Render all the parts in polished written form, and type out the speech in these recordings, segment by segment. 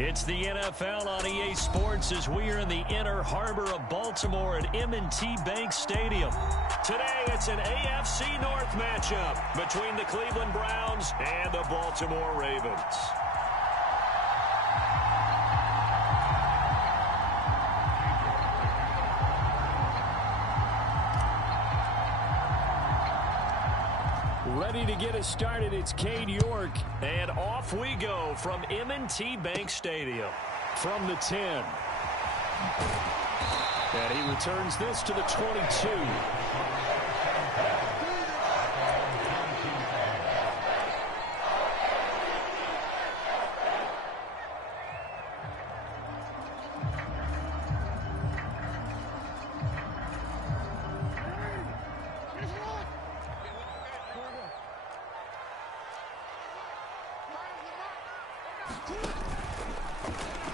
It's the NFL on EA Sports as we are in the inner harbor of Baltimore at M&T Bank Stadium. Today, it's an AFC North matchup between the Cleveland Browns and the Baltimore Ravens. Ready to get us started, it's Cade York. And off we go from M&T Bank Stadium. From the 10. And he returns this to the 22.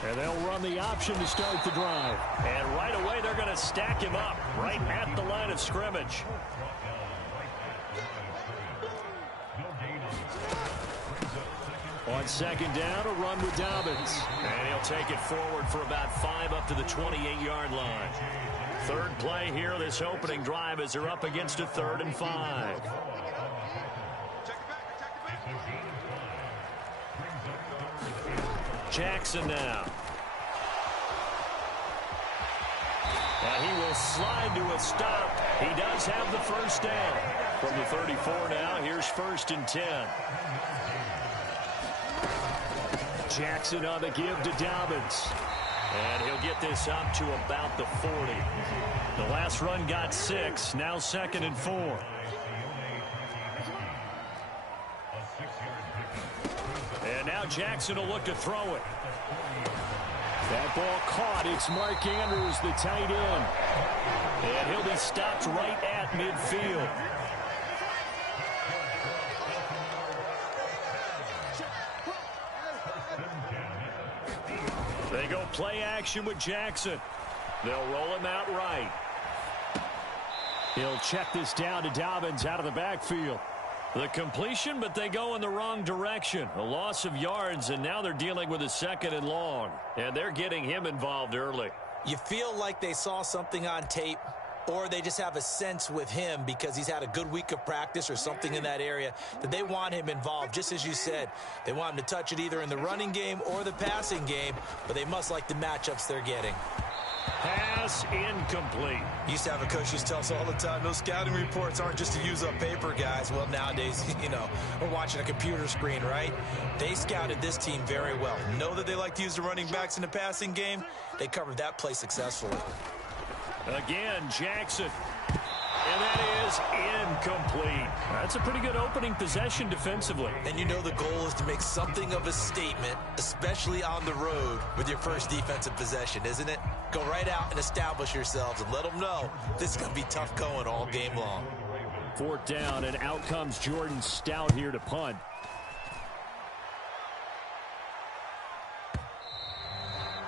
And they'll run the option to start the drive. And right away, they're going to stack him up right at the line of scrimmage. On second down, a run with Dobbins. And he'll take it forward for about 5 up to the 28-yard line. Third play here, this opening drive as they're up against a 3rd and 5. Jackson now. And he will slide to a stop. He does have the first down. From the 34 now, here's 1st and 10. Jackson on the give to Dobbins. And he'll get this up to about the 40. The last run got 6, now 2nd and 4. And now Jackson will look to throw it. That ball caught. It's Mark Andrews, the tight end. And he'll be stopped right at midfield. They go play action with Jackson. They'll roll him out right. He'll check this down to Dobbins out of the backfield. The completion, but they go in the wrong direction. A loss of yards, and now they're dealing with a 2nd and long. And they're getting him involved early. You feel like they saw something on tape, or they just have a sense with him because he's had a good week of practice or something in that area that they want him involved. Just as you said, they want him to touch it either in the running game or the passing game, but they must like the matchups they're getting. Pass incomplete. Used to have a coach who tell us all the time, those scouting reports aren't just to use up paper, guys. Well, nowadays, we're watching a computer screen, right? They scouted this team very well. Know that they like to use the running backs in the passing game. They covered that play successfully. Again, Jackson. And that is incomplete. That's a pretty good opening possession defensively. And you know the goal is to make something of a statement, especially on the road with your first defensive possession, isn't it? Go right out and establish yourselves and let them know this is going to be tough going all game long. 4th down, and out comes Jordan Stout here to punt.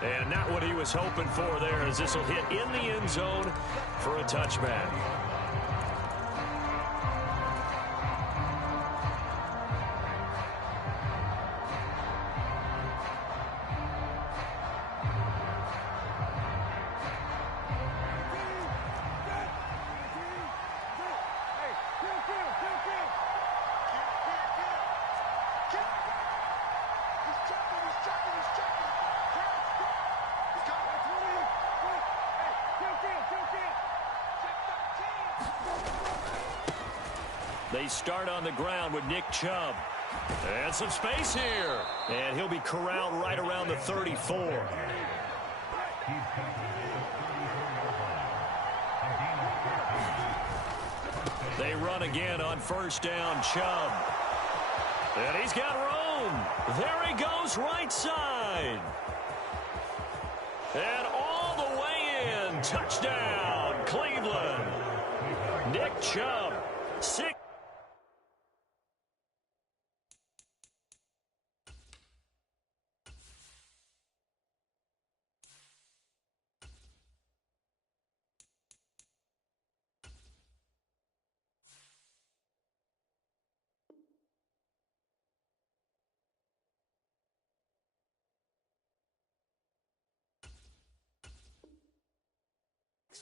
And not what he was hoping for there, as this will hit in the end zone for a touchback. They start on the ground with Nick Chubb. And some space here. And he'll be corralled right around the 34. They run again on 1st down, Chubb. And he's got room. There he goes, right side. And all the way in. Touchdown, Cleveland. Nick Chubb, 6.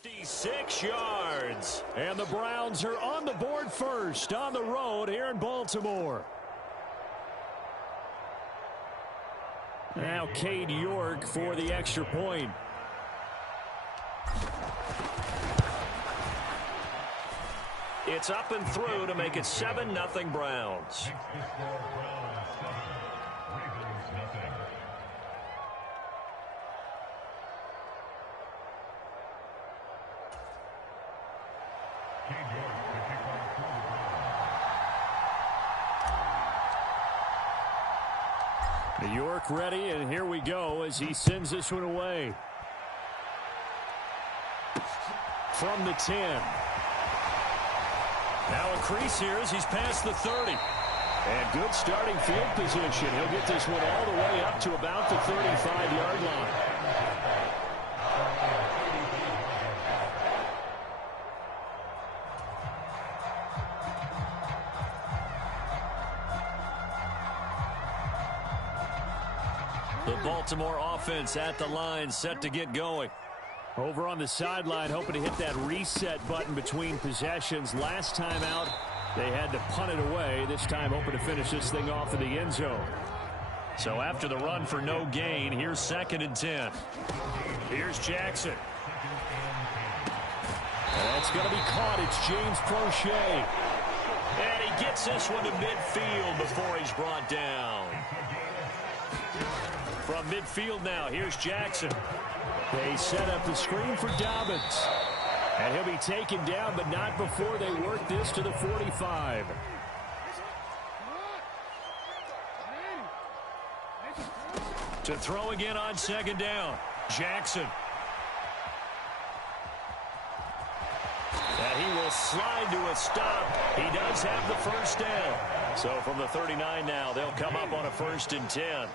66 yards. And the Browns are on the board first on the road here in Baltimore. Now Cade York for the extra point. It's up and through to make it 7-0 Browns. York ready, and here we go as he sends this one away. From the 10. Now a crease here as he's past the 30. And good starting field position. He'll get this one all the way up to about the 35-yard line. The Baltimore offense at the line, set to get going. Over on the sideline, hoping to hit that reset button between possessions. Last time out, they had to punt it away. This time, hoping to finish this thing off in the end zone. So after the run for no gain, here's 2nd and 10. Here's Jackson. That's going to be caught. It's James Prochet. And he gets this one to midfield before he's brought down. From midfield now, here's Jackson. They set up the screen for Dobbins. And he'll be taken down, but not before they work this to the 45. To throw again on 2nd down, Jackson. And he will slide to a stop. He does have the first down. So from the 39 now, they'll come up on a 1st and 10.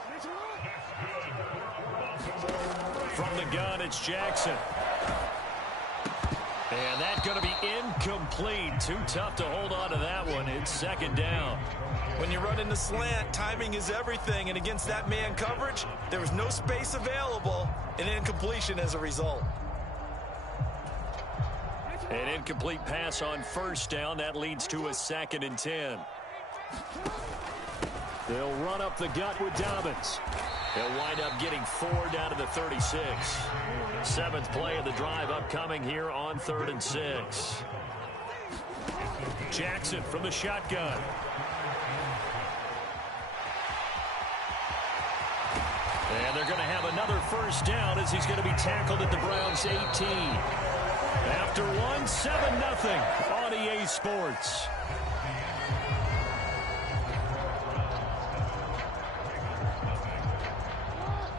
From the gun, it's Jackson. And that's going to be incomplete. Too tough to hold on to that one. It's 2nd down. When you run in the slant, timing is everything. And against that man coverage, there was no space available. And incompletion as a result. An incomplete pass on 1st down. That leads to a 2nd and 10. They'll run up the gut with Dobbins. He'll wind up getting 4 down to the 36. 7th play of the drive upcoming here on 3rd and 6. Jackson from the shotgun. And they're going to have another 1st down as he's going to be tackled at the Browns' 18. After one, 7-0 on EA Sports.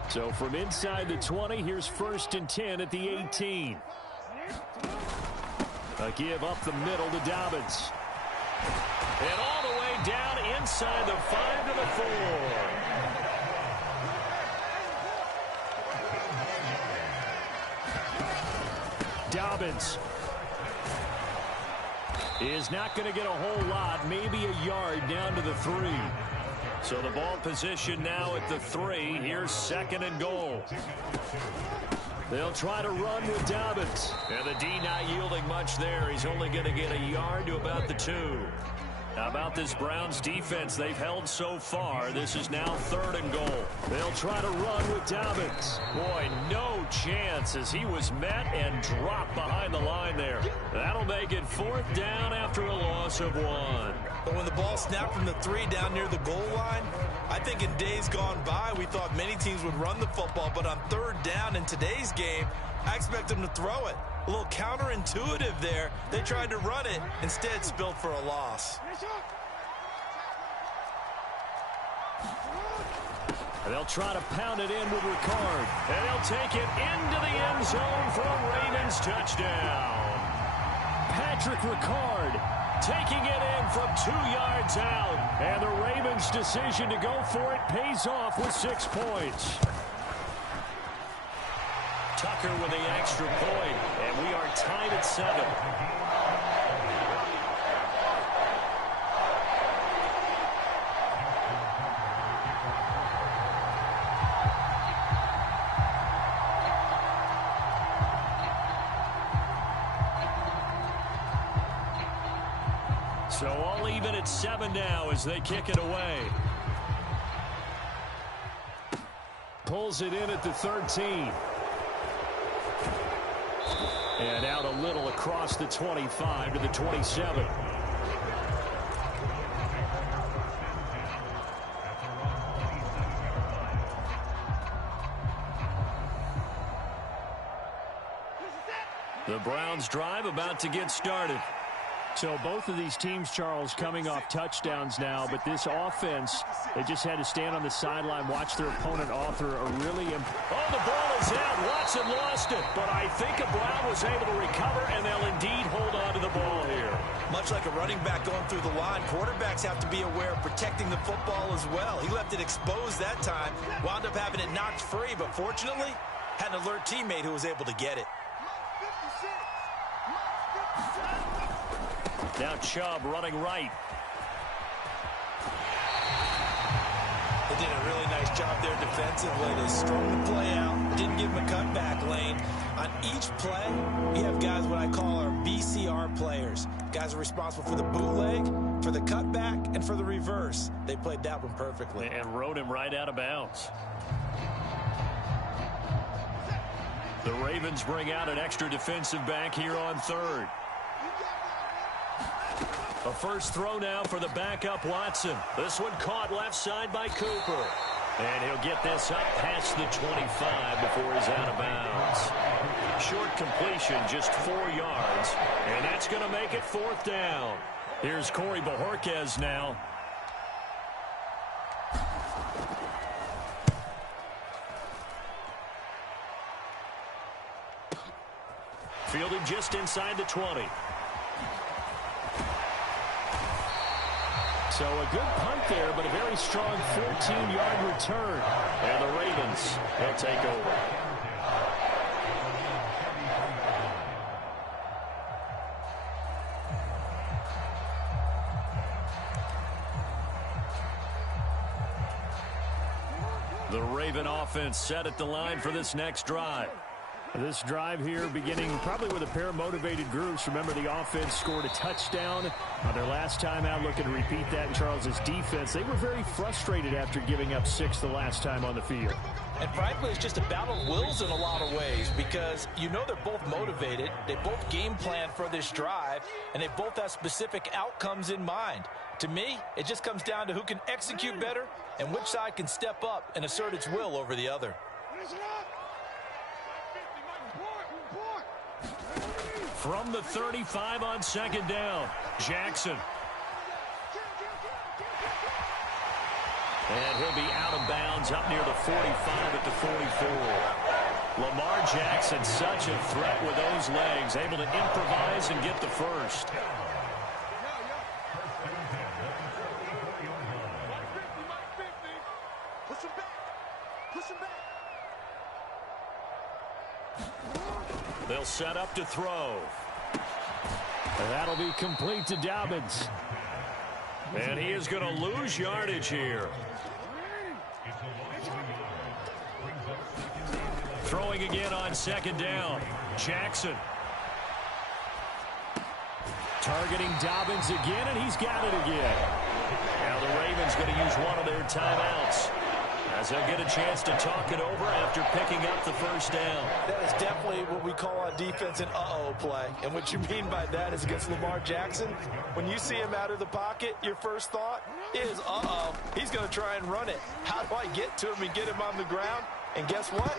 So from inside the 20, here's 1st and 10 at the 18. A give up the middle to Dobbins. And all the way down inside the 5 to the 4. Dobbins is not going to get a whole lot, maybe a yard down to the 3. So the ball position now at the 3. Here's 2nd and goal. They'll try to run with Dobbins. And the D not yielding much there. He's only going to get a yard to about the 2. How about this Browns defense they've held so far? This is now 3rd and goal. They'll try to run with Dobbins. Boy, no chance as he was met and dropped behind the line there. That'll make it 4th down after a loss of 1. But when the ball snapped from the 3 down near the goal line, I think in days gone by, we thought many teams would run the football. But on 3rd down in today's game, I expect them to throw it. A little counterintuitive there. They tried to run it, instead spilled for a loss. They'll try to pound it in with Ricard. And they'll take it into the end zone for a Ravens touchdown. Patrick Ricard taking it in from 2 yards out. And the Ravens' decision to go for it pays off with 6 points. Tucker with the extra point, and we are tied at 7. So all even at 7 now as they kick it away. Pulls it in at the 13. And out a little across the 25 to the 27. The Browns drive about to get started. So both of these teams, Charles, coming off touchdowns now, but this offense, they just had to stand on the sideline, watch their opponent author a really... Oh, the ball is out. Watson lost it, but I think a Brown was able to recover, and they'll indeed hold on to the ball here. Much like a running back going through the line, quarterbacks have to be aware of protecting the football as well. He left it exposed that time, wound up having it knocked free, but fortunately, had an alert teammate who was able to get it. Now Chubb running right. They did a really nice job there defensively. They strung the play out, didn't give him a cutback lane. On each play, we have guys what I call our BCR players. Guys are responsible for the bootleg, for the cutback, and for the reverse. They played that one perfectly. And rode him right out of bounds. The Ravens bring out an extra defensive back here on third. A first throw now for the backup Watson. This one caught left side by Cooper. And he'll get this up past the 25 before he's out of bounds. Short completion, just 4 yards. And that's going to make it 4th down. Here's Corey Bojorquez now. Fielded just inside the 20. So a good punt there, but a very strong 14-yard return. And the Ravens, they'll take over. The Raven offense set at the line for this next drive. This drive here beginning probably with a pair of motivated groups. Remember, the offense scored a touchdown on their last time out. Looking to repeat that in Charles's defense. They were very frustrated after giving up 6 the last time on the field. And frankly, it's just a battle of wills in a lot of ways because you know they're both motivated. They both game plan for this drive, and they both have specific outcomes in mind. To me, it just comes down to who can execute better and which side can step up and assert its will over the other. From the 35 on second down, Jackson. And he'll be out of bounds up near the 45 at the 44. Lamar Jackson, such a threat with those legs, able to improvise and get the first. They'll set up to throw. And that'll be complete to Dobbins. And he is going to lose yardage here. Throwing again on second down. Jackson. Targeting Dobbins again, and he's got it again. Now the Ravens going to use one of their timeouts as they'll get a chance to talk it over after picking up the first down. That is definitely what we call on defense an uh-oh play. And what you mean by that is against Lamar Jackson, when you see him out of the pocket, your first thought is, uh-oh, he's going to try and run it. How do I get to him and get him on the ground? And guess what?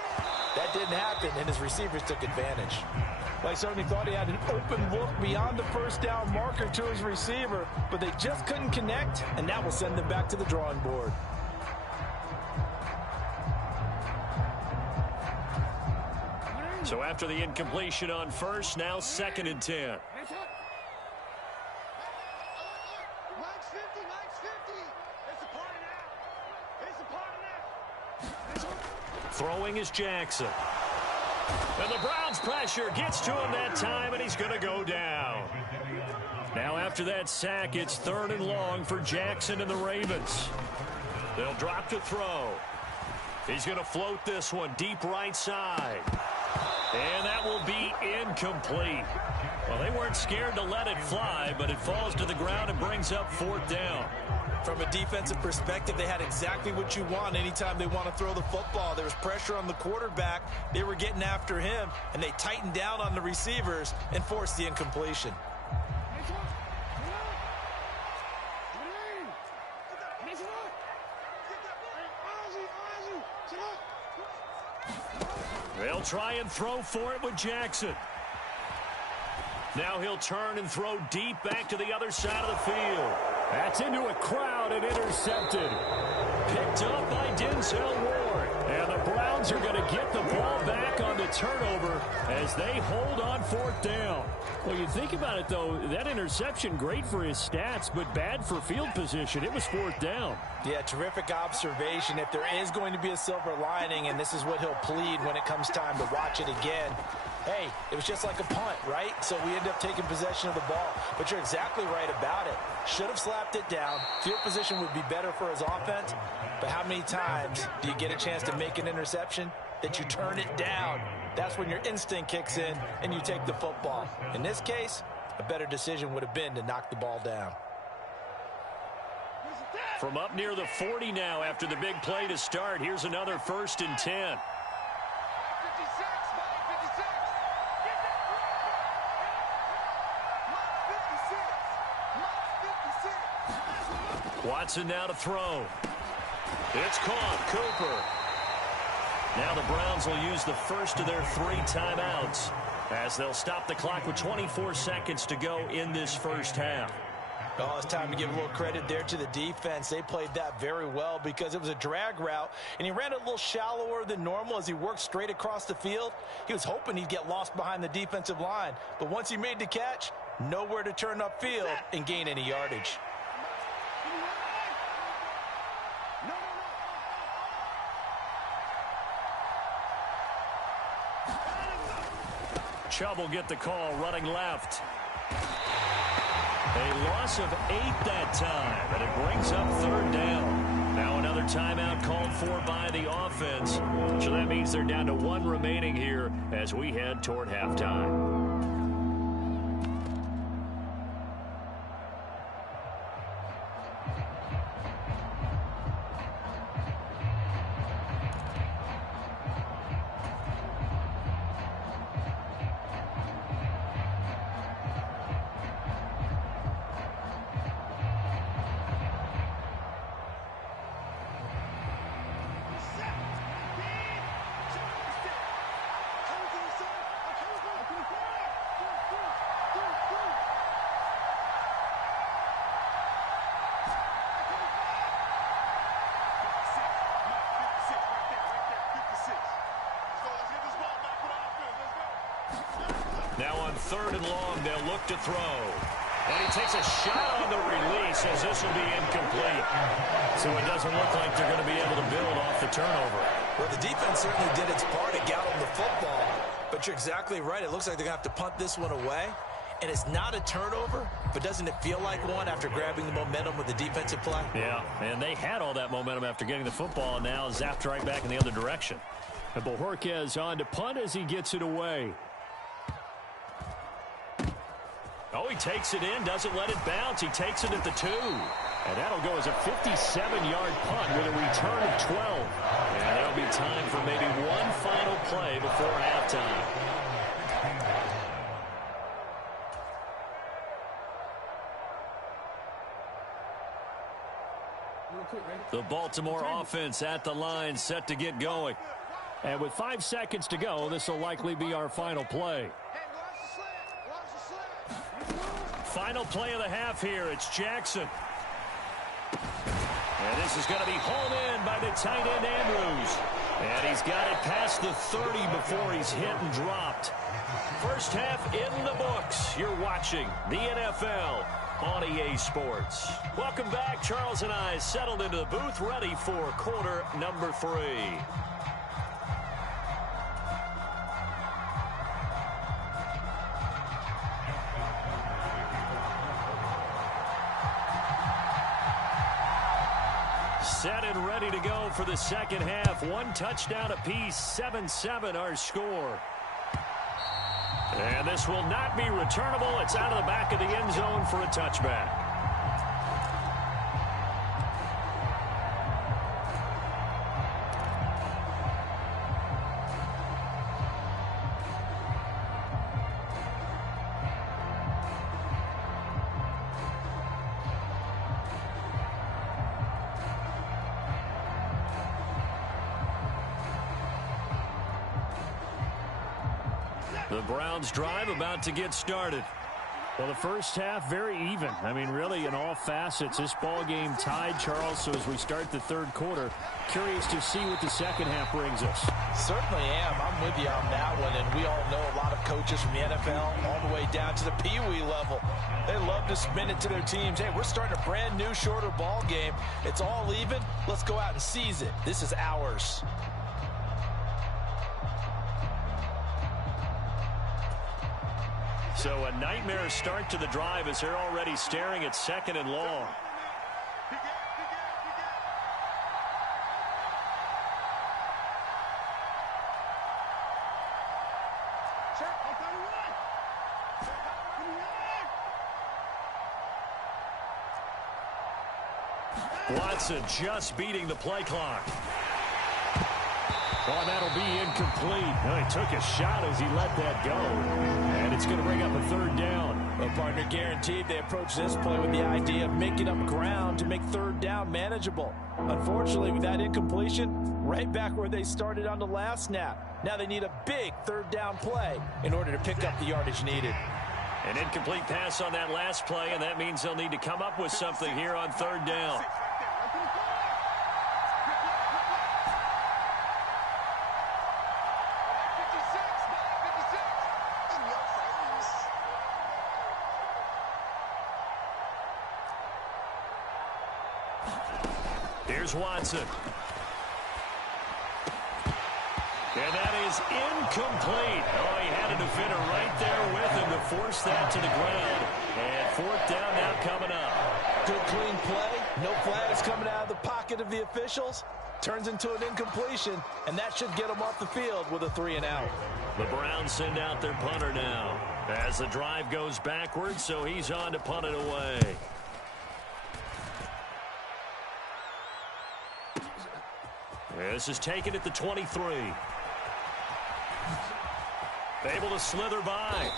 That didn't happen, and his receivers took advantage. Well, I certainly thought he had an open look beyond the first down marker to his receiver, but they just couldn't connect, and that will send them back to the drawing board. So after the incompletion on first, now 2nd and 10. Throwing is Jackson. And the Browns pressure gets to him that time, and he's going to go down. Now after that sack, it's 3rd and long for Jackson and the Ravens. They'll drop to throw. He's going to float this one deep right side. And that will be incomplete. Well, they weren't scared to let it fly, but it falls to the ground and brings up 4th down. From a defensive perspective, they had exactly what you want anytime they want to throw the football. There was pressure on the quarterback. They were getting after him, and they tightened down on the receivers and forced the incompletion. They'll try and throw for it with Jackson. Now he'll turn and throw deep back to the other side of the field. That's into a crowd and intercepted. Picked up by Denzel Ward. And the Browns are going to get the ball back on the turnover as they hold on 4th down. Well, you think about it, though, that interception, great for his stats, but bad for field position. It was 4th down. Yeah, terrific observation. If there is going to be a silver lining, and this is what he'll plead when it comes time to watch it again, hey, it was just like a punt, right? So we end up taking possession of the ball. But you're exactly right about it. Should have slapped it down. Field position would be better for his offense. But how many times do you get a chance to make an interception that you turn it down? That's when your instinct kicks in and you take the football. In this case, a better decision would have been to knock the ball down. From up near the 40 now after the big play to start, here's another 1st and 10. Watson now to throw. It's caught. Cooper. Now the Browns will use the first of their 3 timeouts as they'll stop the clock with 24 seconds to go in this first half. Oh, it's time to give a little credit there to the defense. They played that very well because it was a drag route, and he ran a little shallower than normal as he worked straight across the field. He was hoping he'd get lost behind the defensive line, but once he made the catch, nowhere to turn upfield and gain any yardage. Chubb will get the call running left. A loss of 8 that time, and it brings up 3rd down. Now another timeout called for by the offense. So that means they're down to 1 remaining here as we head toward halftime. Now on 3rd and long, they'll look to throw. And he takes a shot on the release as this will be incomplete. So it doesn't look like they're going to be able to build off the turnover. Well, the defense certainly did its part to get them the football. But you're exactly right. It looks like they're going to have to punt this one away. And it's not a turnover, but doesn't it feel like one after grabbing the momentum with the defensive play? Yeah, and they had all that momentum after getting the football, and now zapped right back in the other direction. And Bojorquez on to punt as he gets it away. Oh, he takes it in, doesn't let it bounce. He takes it at the 2. And that'll go as a 57-yard punt with a return of 12. And there'll be time for maybe one final play before halftime. The Baltimore offense at the line, set to get going. And with 5 seconds to go, this will likely be our final play. Final play of the half here. It's Jackson. And this is going to be hauled in by the tight end Andrews. And he's got it past the 30 before he's hit and dropped. First half in the books. You're watching the NFL on EA Sports. Welcome back. Charles and I settled into the booth, ready for quarter number 3. Set and ready to go for the second half. One touchdown apiece, 7-7 our score. And this will not be returnable. It's out of the back of the end zone for a touchback. The Browns drive about to get started. Well, the first half, very even. I mean, really, in all facets, this ball game tied, Charles. So as we start the third quarter, curious to see what the second half brings us. Certainly am. I'm with you on that one. And we all know a lot of coaches from the NFL all the way down to the Pee-wee level. They love to spin it to their teams. Hey, we're starting a brand new, shorter ball game. It's all even. Let's go out and seize it. This is ours. So a nightmare start to the drive as they're already staring at 2nd and long. Watson just beating the play clock. Oh, that'll be incomplete. No, he took a shot as he let that go. And it's going to bring up a 3rd down. Well, partner, guaranteed they approach this play with the idea of making up ground to make 3rd down manageable. Unfortunately, with that incompletion, right back where they started on the last snap. Now they need a big 3rd down play in order to pick up the yardage needed. An incomplete pass on that last play, and that means they'll need to come up with something here on 3rd down. Here's Watson. And that is incomplete. Oh, he had a defender right there with him to force that to the ground. And 4th down now coming up. Good clean play. No flags coming out of the pocket of the officials. Turns into an incompletion, and that should get them off the field with a 3 and out. The Browns send out their punter now as the drive goes backwards, so he's on to punt it away. This is taken at the 23. Able to slither by.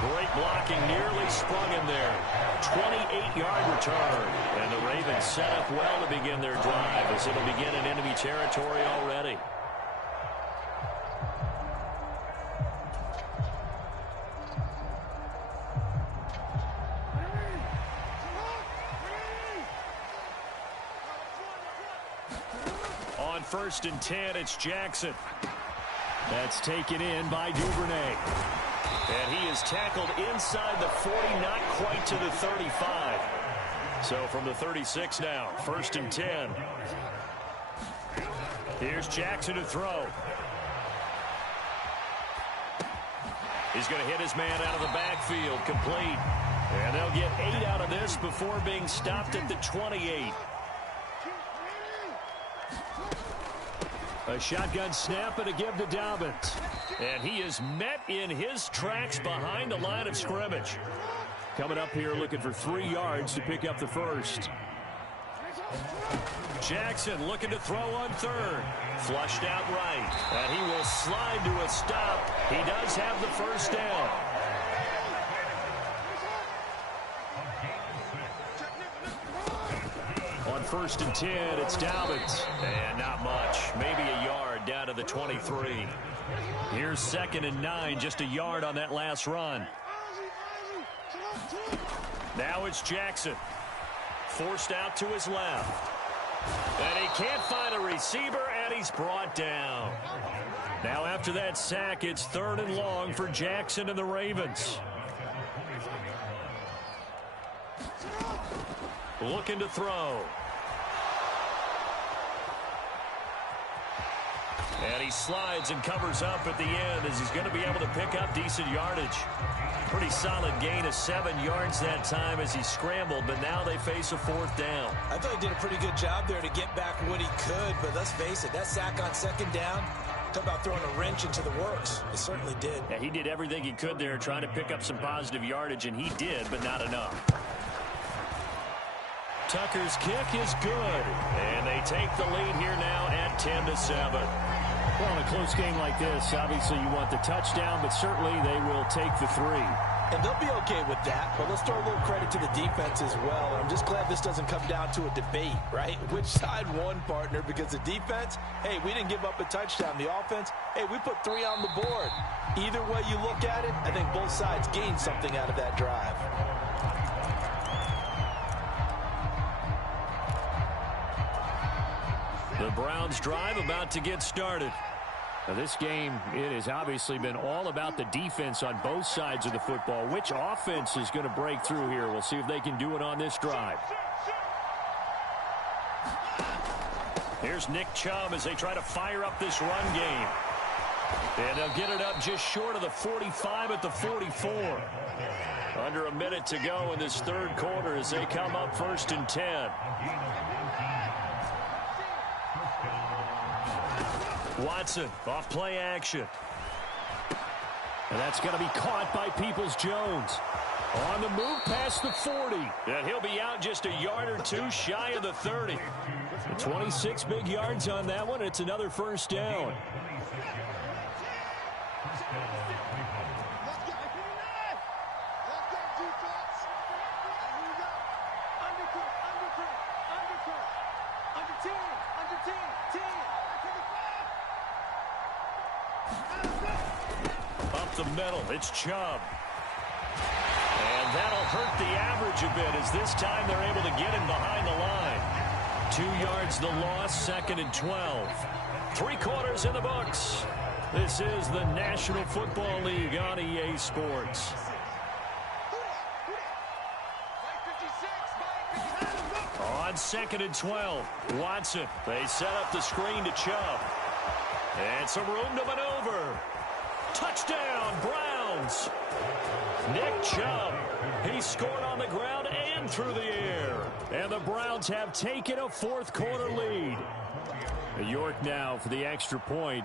Great blocking, nearly sprung him there. 28-yard return. And the Ravens set up well to begin their drive as it'll begin in enemy territory already. On 1st and 10, it's Jackson. That's taken in by Duvernay. And he is tackled inside the 40, not quite to the 35. So from the 36 now, 1st and 10. Here's Jackson to throw. He's going to hit his man out of the backfield, complete. And they'll get 8 out of this before being stopped at the 28. A shotgun snap and a give to Dobbins. And he is met in his tracks behind the line of scrimmage. Coming up here looking for 3 yards to pick up the 1st. Jackson looking to throw on 3rd. Flushed out right. And he will slide to a stop. He does have the 1st down. On 1st and 10, it's Dobbins. And not much. Maybe a yard down to the 23. Here's 2nd and 9, just a yard on that last run. Now it's Jackson. Forced out to his left. And he can't find a receiver, and he's brought down. Now after that sack, it's 3rd and long for Jackson and the Ravens. Looking to throw. And he slides and covers up at the end as he's going to be able to pick up decent yardage. Pretty solid gain of 7 yards that time as he scrambled, but now they face a 4th down. I thought he did a pretty good job there to get back what he could, but let's face it, that sack on 2nd down, Talk about throwing a wrench into the works. It certainly did. Yeah, he did everything he could there trying to pick up some positive yardage, and he did, but not enough. Tucker's kick is good. And they take the lead here now at 10-7. Well, in a close game like this, obviously you want the touchdown, but certainly they will take the 3. And they'll be okay with that, but let's throw a little credit to the defense as well. And I'm just glad this doesn't come down to a debate, right? Which side won, partner? Because the defense, hey, we didn't give up a touchdown. The offense, hey, we put 3 on the board. Either way you look at it, I think both sides gained something out of that drive. The Browns drive about to get started. Now, this game, it has obviously been all about the defense on both sides of the football. Which offense is going to break through here? We'll see if they can do it on this drive. Here's Nick Chubb as they try to fire up this run game. And they'll get it up just short of the 45 at the 44. Under a minute to go in this third quarter as they come up 1st and 10. Watson, off play action. And that's going to be caught by Peoples-Jones. On the move past the 40. And he'll be out just a yard or 2 shy of the 30. 26 big yards on that one. It's another first down. Up the middle, it's Chubb. And that'll hurt the average a bit as this time they're able to get him behind the line. 2 yards the loss, 2nd and 12. 3 quarters in the books. This is the National Football League on EA Sports. On 2nd and 12, Watson. They set up the screen to Chubb. And some room to maneuver. Touchdown, Browns. Nick Chubb. He scored on the ground and through the air. And the Browns have taken a 4th quarter lead. York now for the extra point.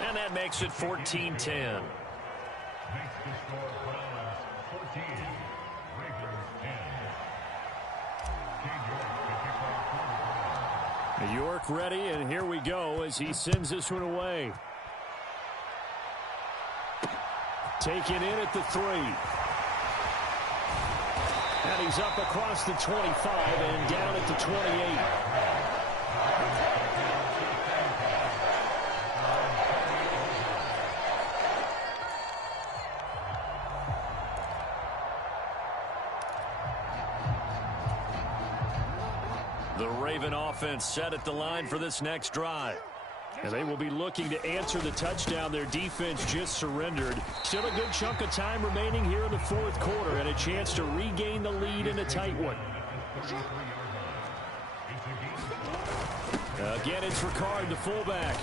And that makes it 14-10. York ready, and here we go as he sends this one away. Taken in at the 3. And he's up across the 25 and down at the 28. The Raven offense set at the line for this next drive. And they will be looking to answer the touchdown their defense just surrendered. Still a good chunk of time remaining here in the 4th quarter and a chance to regain the lead in a tight one. Again, it's Ricard, the fullback.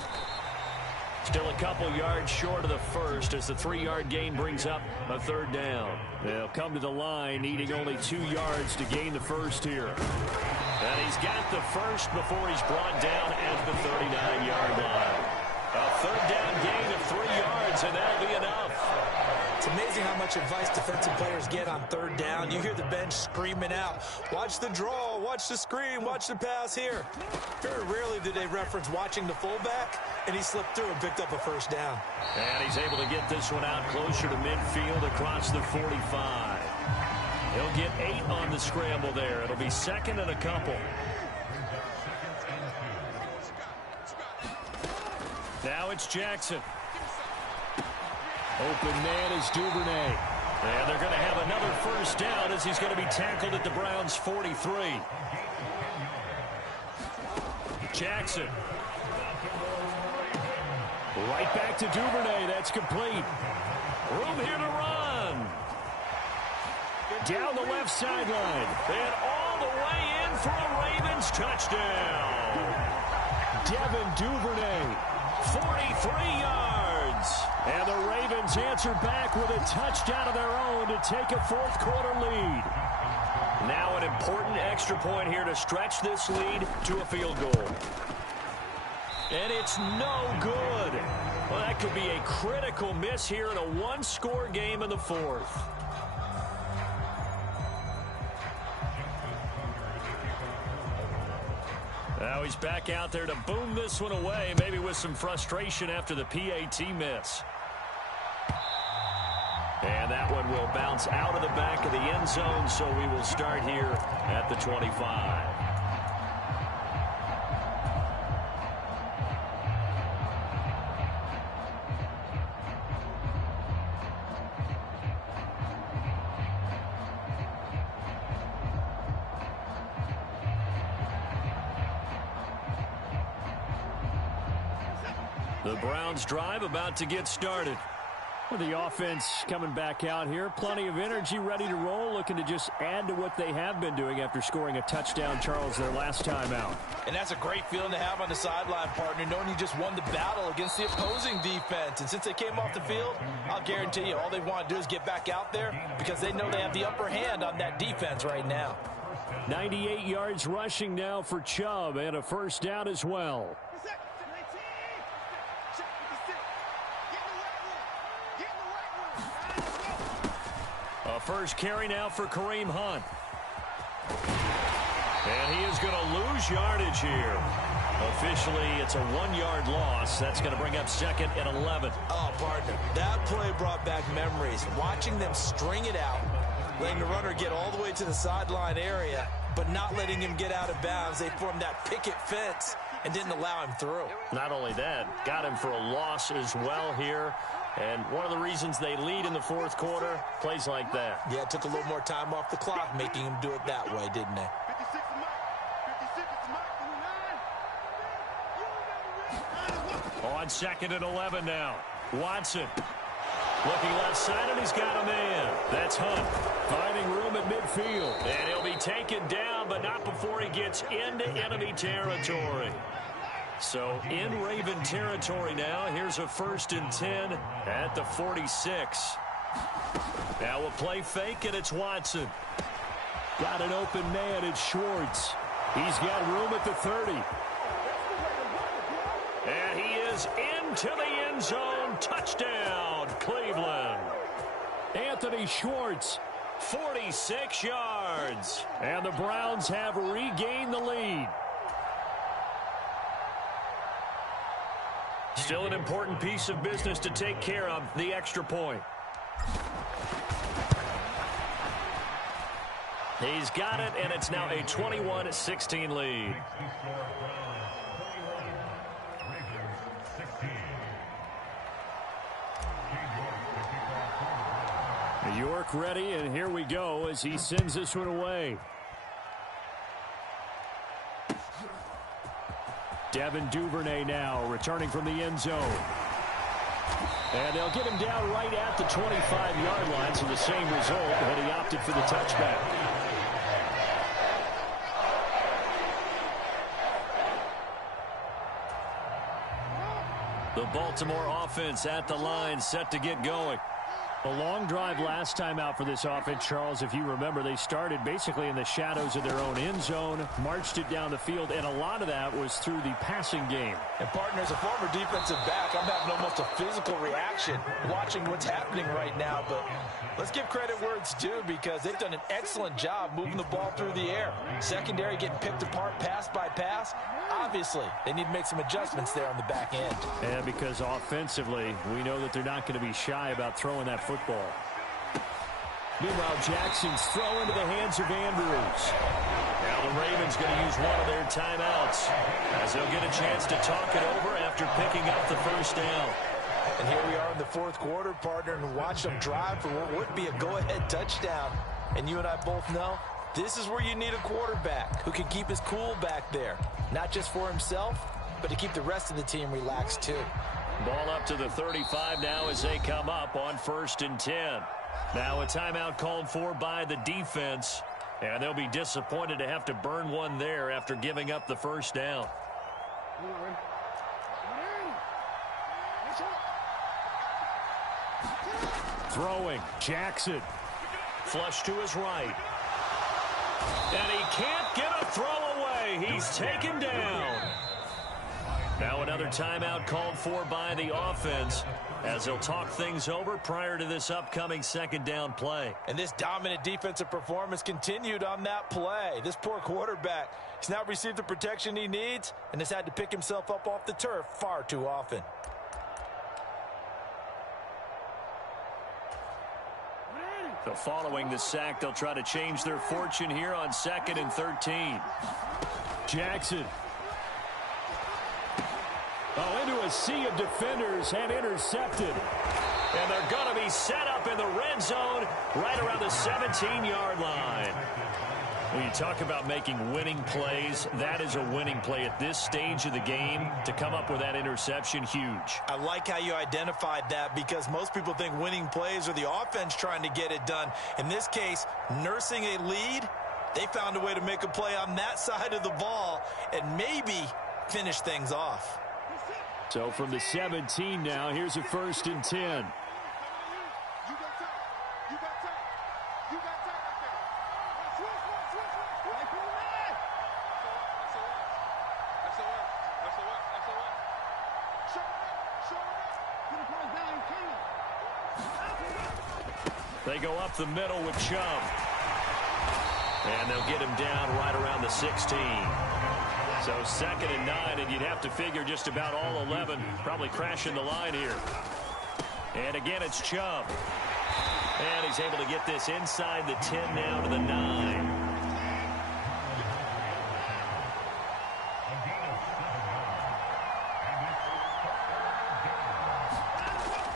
Still a couple yards short of the first as the 3-yard gain brings up a 3rd down. They'll come to the line needing only 2 yards to gain the first here. And he's got the first before he's brought down at the 39-yard line. A 3rd down gain of 3 yards, and that'll be enough. It's amazing how much advice defensive players get on 3rd down. You hear the bench screaming out, watch the draw, watch the screen, watch the pass here. Very rarely do they reference watching the fullback, and he slipped through and picked up a 1st down. And he's able to get this one out closer to midfield across the 45. He'll get 8 on the scramble there. It'll be 2nd and a couple. Now it's Jackson. Open man is Duvernay. And they're going to have another 1st down as he's going to be tackled at the Browns' 43. Jackson. Right back to Duvernay. That's complete. Room here to run. Down the left sideline. And all the way in for a Ravens touchdown. Devin Duvernay. 43 yards. And the Ravens answer back with a touchdown of their own to take a 4th quarter lead. Now an important extra point here to stretch this lead to a field goal. And it's no good. Well, that could be a critical miss here in a one-score game in the fourth. Now he's back out there to boom this one away, maybe with some frustration after the PAT miss. And that one will bounce out of the back of the end zone, so we will start here at the 25. The Browns drive about to get started. Well, the offense coming back out here. Plenty of energy, ready to roll, looking to just add to what they have been doing after scoring a touchdown, Charles, their last time out. And that's a great feeling to have on the sideline, partner, knowing you just won the battle against the opposing defense. And since they came off the field, I'll guarantee you all they want to do is get back out there because they know they have the upper hand on that defense right now. 98 yards rushing now for Chubb, and a first down as well. First carry now for Kareem Hunt. And he is going to lose yardage here. Officially, it's a 1-yard loss. That's going to bring up second and 11. Oh, partner, that play brought back memories. Watching them string it out, letting the runner get all the way to the sideline area, but not letting him get out of bounds. They formed that picket fence and didn't allow him through. Not only that, got him for a loss as well here. And one of the reasons they lead in the fourth quarter, plays like that. Yeah, it took a little more time off the clock, making him do it that way, didn't they? On second and 11 now. Watson looking left side, and he's got a man. That's Hunt finding room at midfield. And he'll be taken down, but not before he gets into enemy territory. So in Raven territory now. Here's a 1st and 10 at the 46. Now a play fake, and it's Watson. Got an open man. It's Schwartz. He's got room at the 30. And he is into the end zone. Touchdown, Cleveland. Anthony Schwartz. 46 yards. And the Browns have regained the lead. Still an important piece of business to take care of, the extra point. He's got it, and it's now a 21-16 lead. York ready, and here we go as he sends this one away. Devin Duvernay now returning from the end zone. And they'll get him down right at the 25-yard line, so the same result, but he opted for the touchback. The Baltimore offense at the line, set to get going. A long drive last time out for this offense, Charles. If you remember, they started basically in the shadows of their own end zone, marched it down the field, and a lot of that was through the passing game. And partner, as a former defensive back, I'm having almost a physical reaction watching what's happening right now. But let's give credit where it's due because they've done an excellent job moving the ball through the air. Secondary getting picked apart pass by pass. Obviously, they need to make some adjustments there on the back end. And because offensively, we know that they're not going to be shy about throwing that football. Meanwhile, Jackson's throw into the hands of Andrews. Now the Ravens going to use one of their timeouts as they'll get a chance to talk it over after picking up the first down. And here we are in the fourth quarter, partner, and watch them drive for what would be a go-ahead touchdown. And you and I both know this is where you need a quarterback who can keep his cool back there. Not just for himself, but to keep the rest of the team relaxed too. Ball up to the 35 now as they come up on 1st and 10. Now a timeout called for by the defense, and they'll be disappointed to have to burn one there after giving up the first down. Throwing, Jackson. Flush to his right. And he can't get a throw away. He's taken down. Now another timeout called for by the offense as they'll talk things over prior to this upcoming second down play. And this dominant defensive performance continued on that play. This poor quarterback, he's not received the protection he needs and has had to pick himself up off the turf far too often. So following the sack, they'll try to change their fortune here on 2nd and 13. Jackson. Oh, into a sea of defenders and intercepted. And they're going to be set up in the red zone right around the 17-yard line. When you talk about making winning plays, that is a winning play at this stage of the game. To come up with that interception, huge. I like how you identified that because most people think winning plays are the offense trying to get it done. In this case, nursing a lead, they found a way to make a play on that side of the ball and maybe finish things off. So from the 17 now, here's a 1st and 10. They go up the middle with Chubb. And they'll get him down right around the 16. So 2nd and 9, and you'd have to figure just about all 11 probably crashing the line here. And again, it's Chubb. And he's able to get this inside the 10 now to the 9.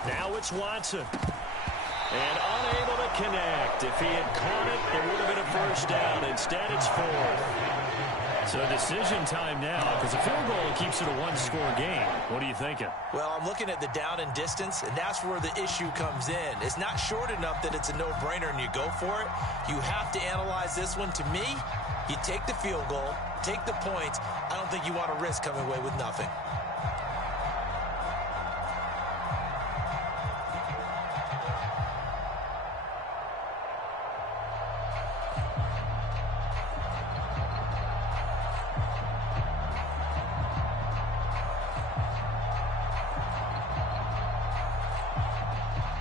Now it's Watson. And unable to connect. If he had caught it, it would have been a 1st down. Instead, it's 4th. So decision time now, because a field goal keeps it a one-score game. What are you thinking? Well, I'm looking at the down and distance, and that's where the issue comes in. It's not short enough that it's a no-brainer and you go for it. You have to analyze this one. To me, you take the field goal, take the points. I don't think you want to risk coming away with nothing.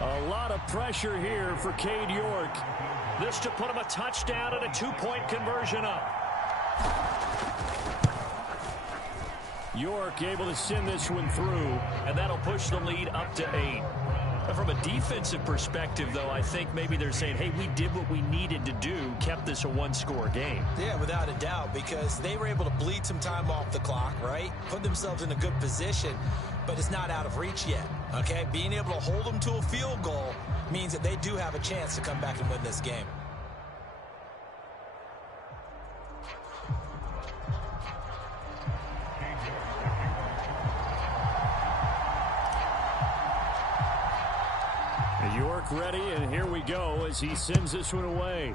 A lot of pressure here for Cade York. This to put him a touchdown and a 2-point conversion up. York able to send this one through. And that'll push the lead up to 8. But from a defensive perspective, though, I think maybe they're saying, hey, we did what we needed to do, kept this a one-score game. Yeah, without a doubt, because they were able to bleed some time off the clock, right? Put themselves in a good position, but it's not out of reach yet, okay? Being able to hold them to a field goal means that they do have a chance to come back and win this game. York ready, and here we go as he sends this one away.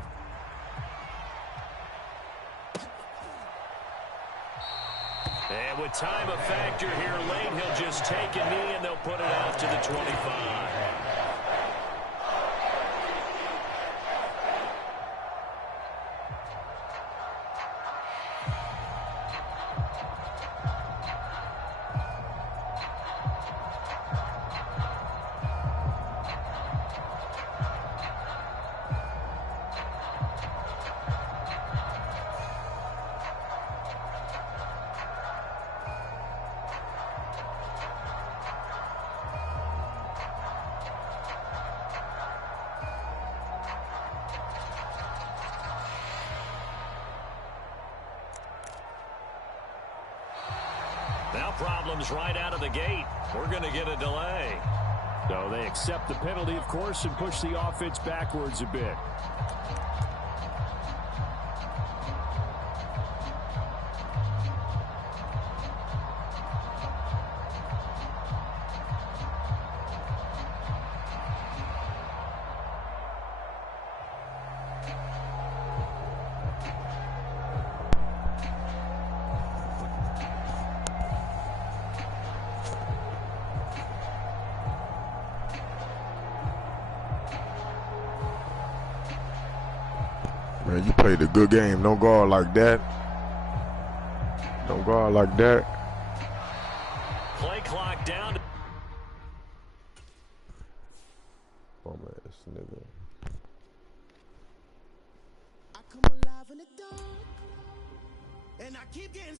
And with time a factor here late, he'll just take a knee and they'll put it out to the 25. Now problems right out of the gate. We're going to get a delay. So they accept the penalty, of course, and push the offense backwards a bit. Man, you played a good game. Don't guard like that. Don't guard like that. Play clock down. Bum ass nigga. I come alive in the dark, and I keep getting